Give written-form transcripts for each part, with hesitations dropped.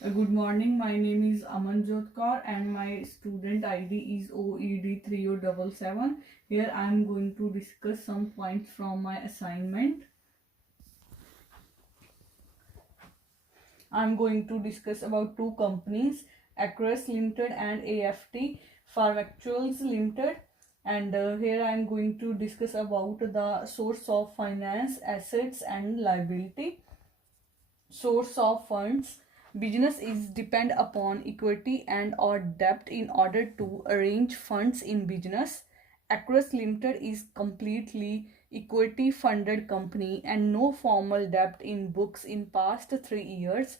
Good morning. My name is Amanjot Kaur and my student ID is OED3077. Here I am going to discuss some points from my assignment. I am going to discuss about two companies, Acres Limited and AFT Pharmaceuticals Limited. And here I am going to discuss about the source of finance, assets and liability. Source of funds. Business is depend upon equity and or debt in order to arrange funds in business. Acres Limited is completely equity funded company and no formal debt in books in past 3 years.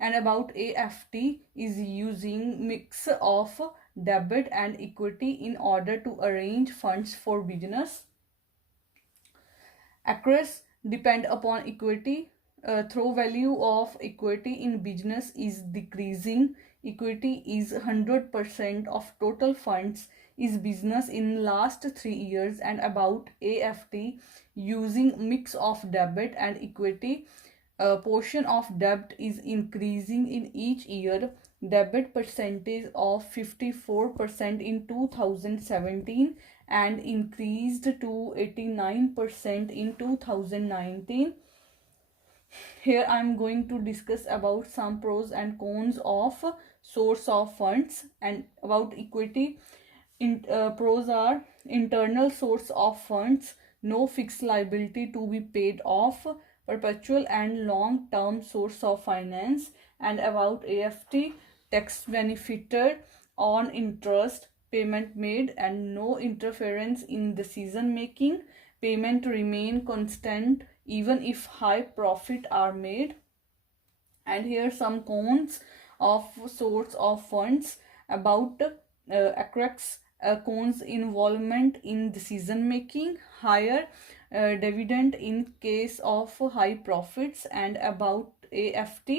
And about AFT is using mix of debit and equity in order to arrange funds for business. Acres depend upon equity. Through value of equity in business is decreasing. Equity is 100% of total funds is business in last 3 years. And about AFT using mix of debit and equity. Portion of debt is increasing in each year. Debit percentage of 54% in 2017 and increased to 89% in 2019. Here I am going to discuss about some pros and cons of source of funds. And about equity, pros are internal source of funds, no fixed liability to be paid off, perpetual and long term source of finance. And about AFT, tax benefited on interest payment made and no interference in decision making. Payment remain constant even if high profit are made. And here some cons of source of funds. About Acrex cons involvement in decision making, higher dividend in case of high profits. And about AFT,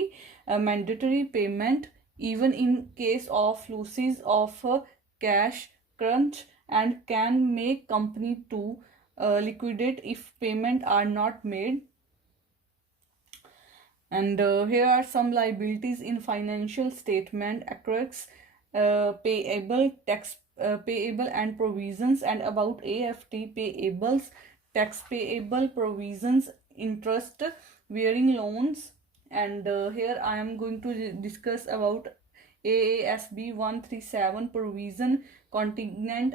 mandatory payment even in case of losses of cash crunch and can make company to liquidate if payment are not made. And here are some liabilities in financial statement. Across payable, tax payable and provisions. And about AFT, payables, tax payable, provisions, interest bearing loans. And here I am going to discuss about AASB 137, provision, contingent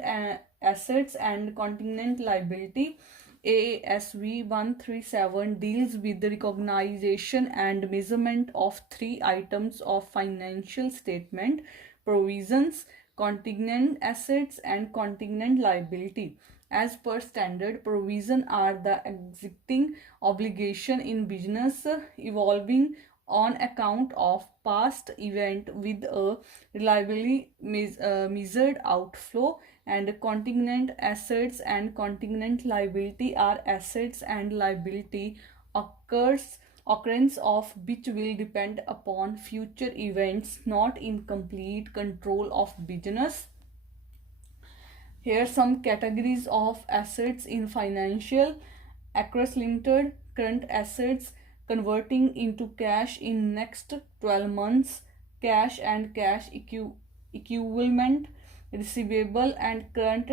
assets and contingent liability. AASB 137 deals with the recognition and measurement of three items of financial statement: provisions, contingent assets and contingent liability. As per standard, provision are the existing obligation in business evolving on account of past event with a reliably measured outflow. And contingent assets and contingent liability are assets and liability occurrence of which will depend upon future events not in complete control of business. Here some categories of assets in financial. Acres Limited, current assets converting into cash in next 12 months, cash and cash equivalent, receivable and current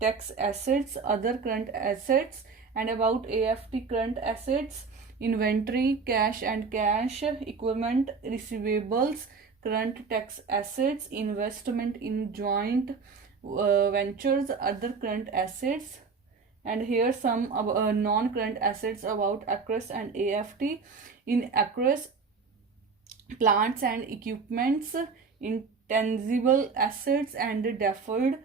tax assets, other current assets. And about AFT, current assets, inventory, cash and cash equivalent, receivables, current tax assets, investment in joint ventures, other current assets. And here some non-current assets about Acres and AFT. In Acres, plants and equipments, intangible assets and deferred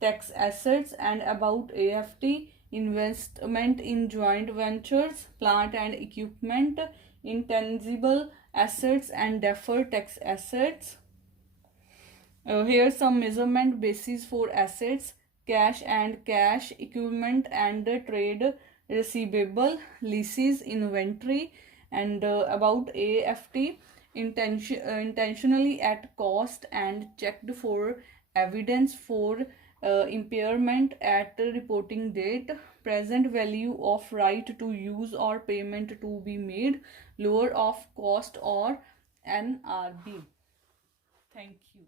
tax assets. And about AFT, investment in joint ventures, plant and equipment, intangible assets and deferred tax assets. Here some measurement basis for assets: cash and cash equivalent and trade receivable, leases, inventory. And about AFT, intentionally at cost and checked for evidence for impairment at reporting date, present value of right to use or payment to be made, lower of cost or NRB. Thank you.